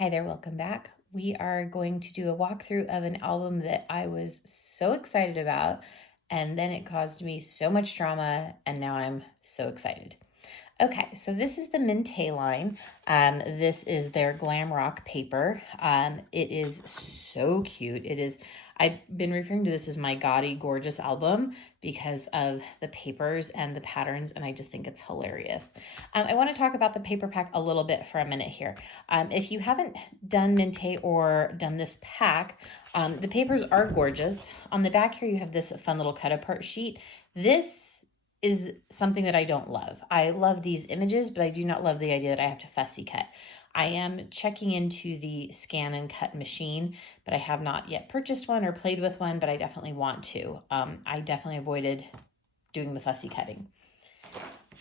Hi there, welcome back. We are going to do a walkthrough of an album that I was so excited about, and then it caused me so much drama, and now I'm so excited. Okay, so this is the Mintay line. This is their Glam Rock paper. It is so cute. I've been referring to this as my gaudy, gorgeous album because of the papers and the patterns, and I just think it's hilarious. I want to talk about the paper pack a little bit for a minute here. If you haven't done Mintay or done this pack, the papers are gorgeous. On the back here, you have this fun little cut apart sheet. This is something that I don't love. I love these images, but I do not love the idea that I have to fussy cut. I am checking into the scan and cut machine, but I have not yet purchased one or played with one, but I definitely want to. I definitely avoided doing the fussy cutting.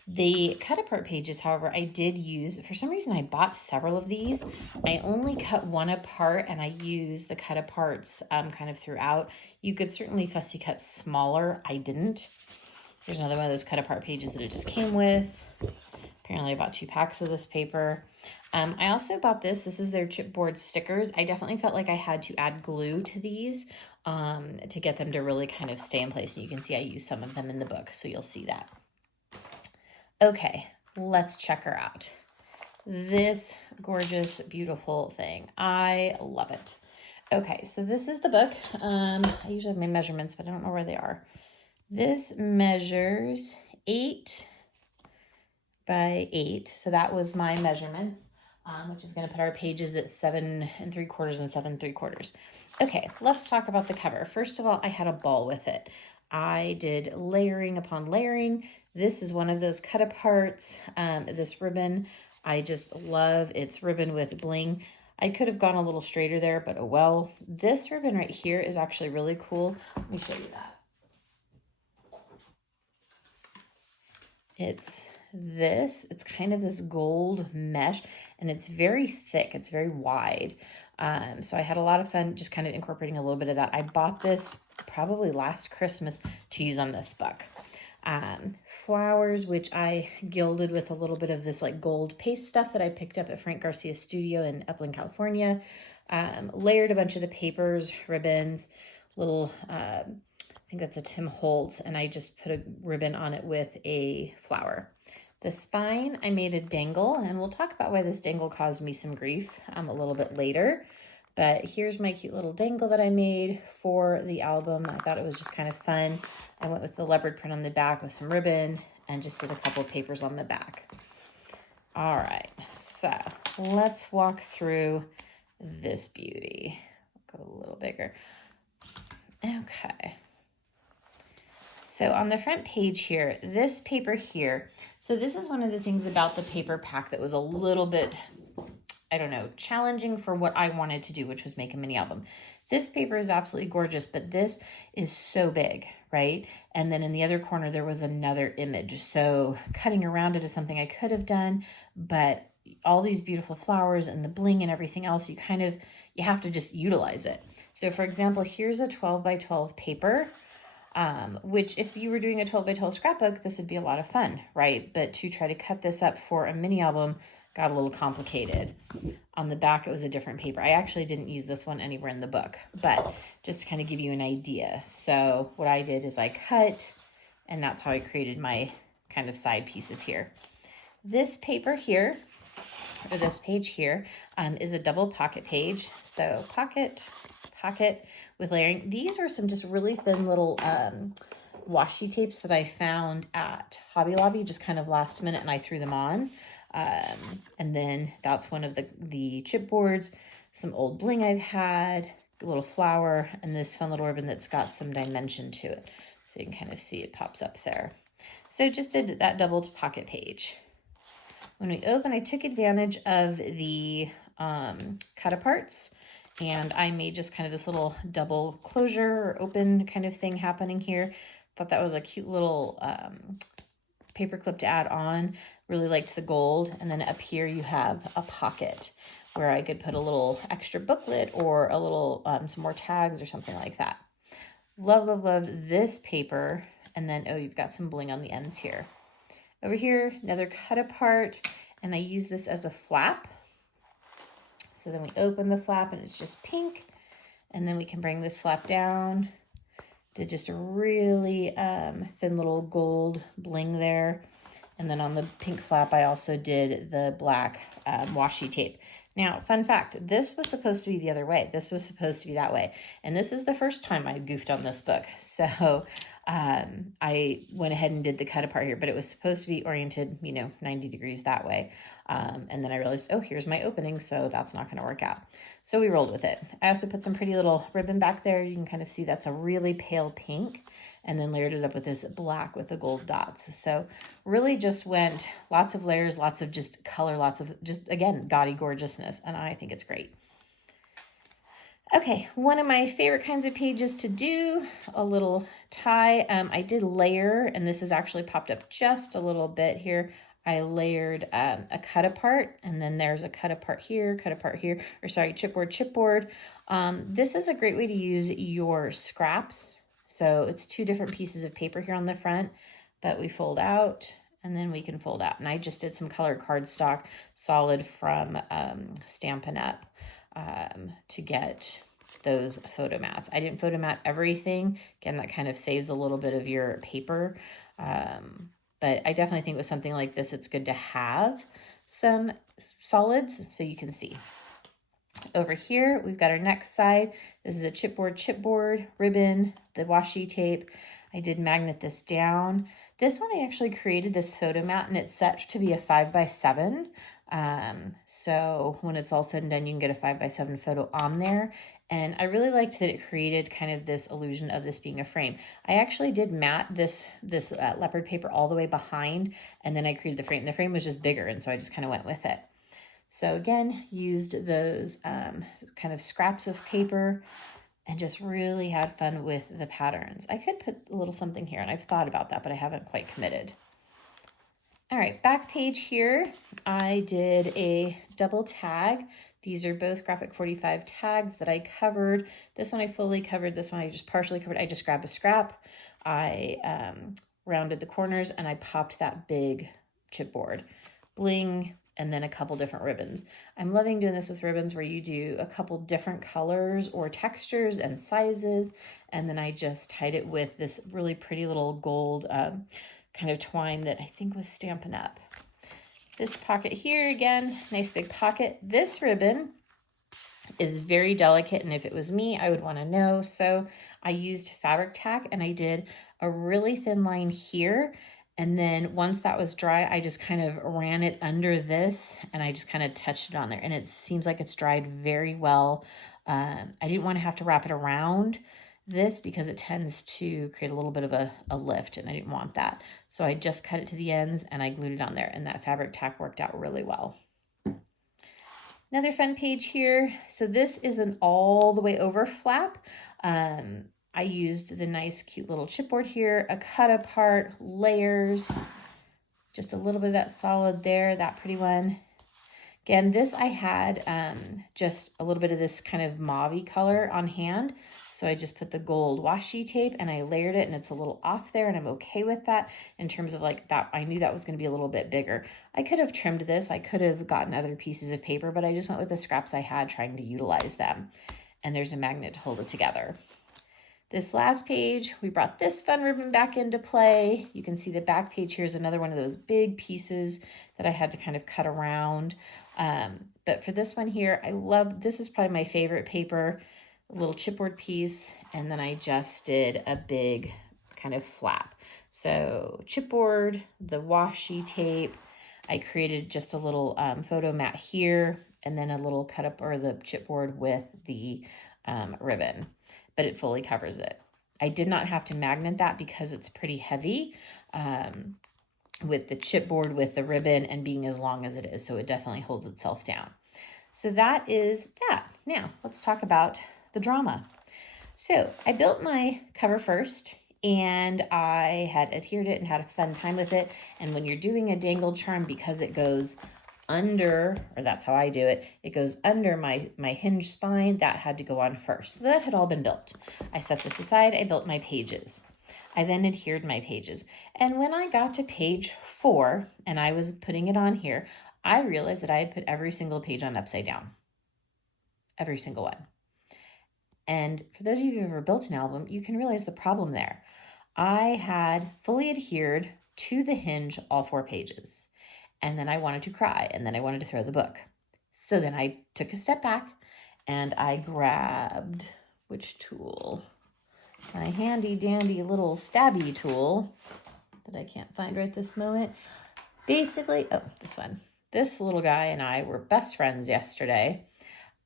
The cut apart pages, however, I did use, for some reason I bought several of these. I only cut one apart and I use the cut aparts kind of throughout. You could certainly fussy cut smaller. I didn't. Here's another one of those cut apart pages that it just came with. Apparently I bought 2 packs of this paper. I also bought this. This is their chipboard stickers. I definitely felt like I had to add glue to these to get them to really kind of stay in place. And you can see I use some of them in the book, so you'll see that. Okay, let's check her out. This gorgeous, beautiful thing. I love it. Okay, so this is the book. I usually have my measurements, but I don't know where they are. This measures 8 by 8. So that was my measurements, which is going to put our pages at 7 3/4 and 7 3/4. Okay, let's talk about the cover. First of all, I had a ball with it. I did layering upon layering. This is one of those cut aparts. This ribbon, I just love. It's ribbon with bling. I could have gone a little straighter there, but oh well. This ribbon right here is actually really cool. Let me show you that. It's kind of this gold mesh, and it's very thick. It's very wide. So I had a lot of fun just kind of incorporating a little bit of that. I bought this probably last Christmas to use on this book. Flowers, which I gilded with a little bit of this like gold paste stuff that I picked up at Frank Garcia's studio in Upland, California. Layered a bunch of the papers, ribbons, little, I think that's a Tim Holtz, and I just put a ribbon on it with a flower. The spine, I made a dangle, and we'll talk about why this dangle caused me some grief a little bit later. But here's my cute little dangle that I made for the album. I thought it was just kind of fun. I went with the leopard print on the back with some ribbon and just did a couple of papers on the back. All right, so let's walk through this beauty. Go a little bigger. Okay. So on the front page here, this paper here, so this is one of the things about the paper pack that was a little bit, I don't know, challenging for what I wanted to do, which was make a mini album. This paper is absolutely gorgeous, but this is so big, right? And then in the other corner, there was another image. So cutting around it is something I could have done, but all these beautiful flowers and the bling and everything else, you have to just utilize it. So for example, here's a 12 by 12 paper. Which if you were doing a 12 by 12 scrapbook, this would be a lot of fun, right? But to try to cut this up for a mini album got a little complicated. On the back, it was a different paper. I actually didn't use this one anywhere in the book, but just to kind of give you an idea. So what I did is I cut, and that's how I created my kind of side pieces here. This paper here, or this page here, is a double pocket page. So pocket, with layering. These are some just really thin little washi tapes that I found at Hobby Lobby just kind of last minute, and I threw them on. And then that's one of the chipboards, some old bling I've had, a little flower, and this fun little ribbon that's got some dimension to it. So you can kind of see it pops up there. So just did that doubled pocket page. When we open, I took advantage of the cut aparts, and I made just kind of this little double closure or open kind of thing happening here. Thought that was a cute little paper clip to add on. Really liked the gold. And then up here you have a pocket where I could put a little extra booklet or a little, some more tags or something like that. Love, love, love this paper. And then, oh, you've got some bling on the ends here. Over here, another cut apart, and I use this as a flap. So then we open the flap and it's just pink. And then we can bring this flap down to just a really thin little gold bling there. And then on the pink flap, I also did the black washi tape. Now, fun fact, this was supposed to be the other way. This was supposed to be that way. And this is the first time I goofed on this book. So I went ahead and did the cut apart here, but it was supposed to be oriented, 90 degrees that way. And then I realized, oh, here's my opening, so that's not going to work out. So we rolled with it. I also put some pretty little ribbon back there. You can kind of see that's a really pale pink, and then layered it up with this black with the gold dots. So really just went lots of layers, lots of just color, lots of just, again, gaudy gorgeousness, and I think it's great. Okay, one of my favorite kinds of pages to do, a little tie. I did layer, and this has actually popped up just a little bit here. I layered a cut apart, and then there's a cut apart here, or sorry, chipboard. This is a great way to use your scraps. So it's two different pieces of paper here on the front, but we fold out, and then we can fold out. And I just did some colored cardstock solid from Stampin' Up! To get those photo mats. I didn't photo mat everything. Again, that kind of saves a little bit of your paper. But I definitely think with something like this, it's good to have some solids so you can see. Over here, we've got our next side. This is a chipboard ribbon, the washi tape. I did magnet this down. This one I actually created this photo mat, and it's set to be a 5x7. So when it's all said and done, you can get a 5x7 photo on there. And I really liked that it created kind of this illusion of this being a frame. I actually did mat this leopard paper all the way behind, and then I created the frame. The frame was just bigger, and so I just kind of went with it. So again, used those kind of scraps of paper and just really had fun with the patterns. I could put a little something here, and I've thought about that, but I haven't quite committed. All right, back page here, I did a double tag. These are both Graphic 45 tags that I covered. This one I fully covered, this one I just partially covered. I just grabbed a scrap, I rounded the corners, and I popped that big chipboard. Bling, and then a couple different ribbons. I'm loving doing this with ribbons where you do a couple different colors or textures and sizes, and then I just tied it with this really pretty little gold kind of twine that I think was Stampin' Up! This pocket here, again, nice big pocket. This ribbon is very delicate, and if it was me, I would want to know. So I used fabric tack, and I did a really thin line here. And then once that was dry, I just kind of ran it under this, and I just kind of touched it on there. And it seems like it's dried very well. I didn't want to have to wrap it around this because it tends to create a little bit of a lift, and I didn't want that. So I just cut it to the ends and I glued it on there, and that fabric tack worked out really well. Another fun page here. So this is an all the way over flap. I used the nice cute little chipboard here, a cut apart, layers, just a little bit of that solid there, that pretty one. Again, this I had just a little bit of this kind of mauve-y color on hand. So I just put the gold washi tape and I layered it, and it's a little off there, and I'm okay with that in terms of like that. I knew that was going to be a little bit bigger. I could have trimmed this. I could have gotten other pieces of paper, but I just went with the scraps I had, trying to utilize them. And there's a magnet to hold it together. This last page, we brought this fun ribbon back into play. You can see the back page here is another one of those big pieces that I had to kind of cut around. But for this one here, I love, this is probably my favorite paper, a little chipboard piece, and then I just did a big kind of flap. So chipboard, the washi tape, I created just a little photo mat here, and then a little cut up or the chipboard with the ribbon, but it fully covers it. I did not have to magnet that because it's pretty heavy with the chipboard with the ribbon and being as long as it is, so it definitely holds itself down. So that is that. Now let's talk about the drama. So I built my cover first, and I had adhered it and had a fun time with it. And when you're doing a dangled charm, because it goes under, or that's how I do it, it goes under my hinge spine, that had to go on first. So that had all been built. I set this aside, I built my pages. I then adhered my pages. And when I got to page 4 and I was putting it on here, I realized that I had put every single page on upside down. every single one. And for those of you who've ever built an album, you can realize the problem there. I had fully adhered to the hinge all 4 pages. And then I wanted to cry, and then I wanted to throw the book. So then I took a step back and I grabbed, which tool? My handy dandy little stabby tool that I can't find right this moment. Basically, oh, this one. This little guy and I were best friends yesterday.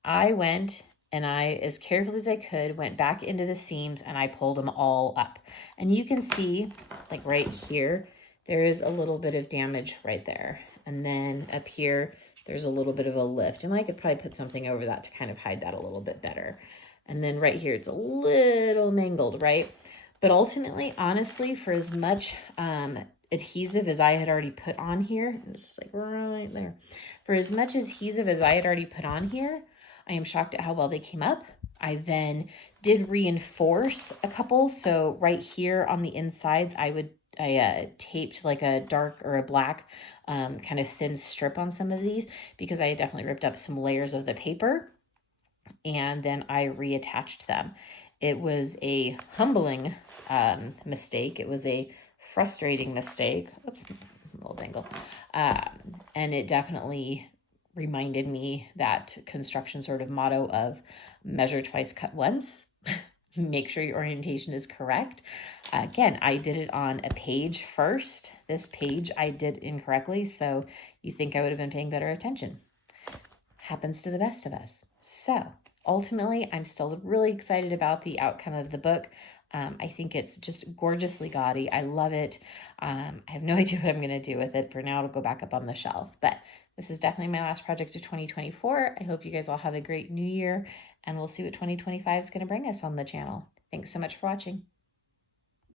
I went and I, as carefully as I could, went back into the seams and I pulled them all up. And you can see, like right here, there is a little bit of damage right there. And then up here, there's a little bit of a lift. And I could probably put something over that to kind of hide that a little bit better. And then right here, it's a little mangled, right? But ultimately, honestly, for as much adhesive as I had already put on here, it's like right there. For as much adhesive as I had already put on here, I am shocked at how well they came up. I then did reinforce a couple. So right here on the insides, I taped like a dark or a black kind of thin strip on some of these because I had definitely ripped up some layers of the paper, and then I reattached them. It was a humbling mistake. It was a frustrating mistake. Oops, a little dangle. And it definitely reminded me that construction sort of motto of measure twice, cut once. Make sure your orientation is correct. Again, I did it on a page first. This page I did incorrectly, so you think I would have been paying better attention. Happens to the best of us. So ultimately, I'm still really excited about the outcome of the book. I think it's just gorgeously gaudy. I love it. I have no idea what I'm going to do with it. For now, it'll go back up on the shelf. But this is definitely my last project of 2024. I hope you guys all have a great new year, and we'll see what 2025 is going to bring us on the channel. Thanks so much for watching.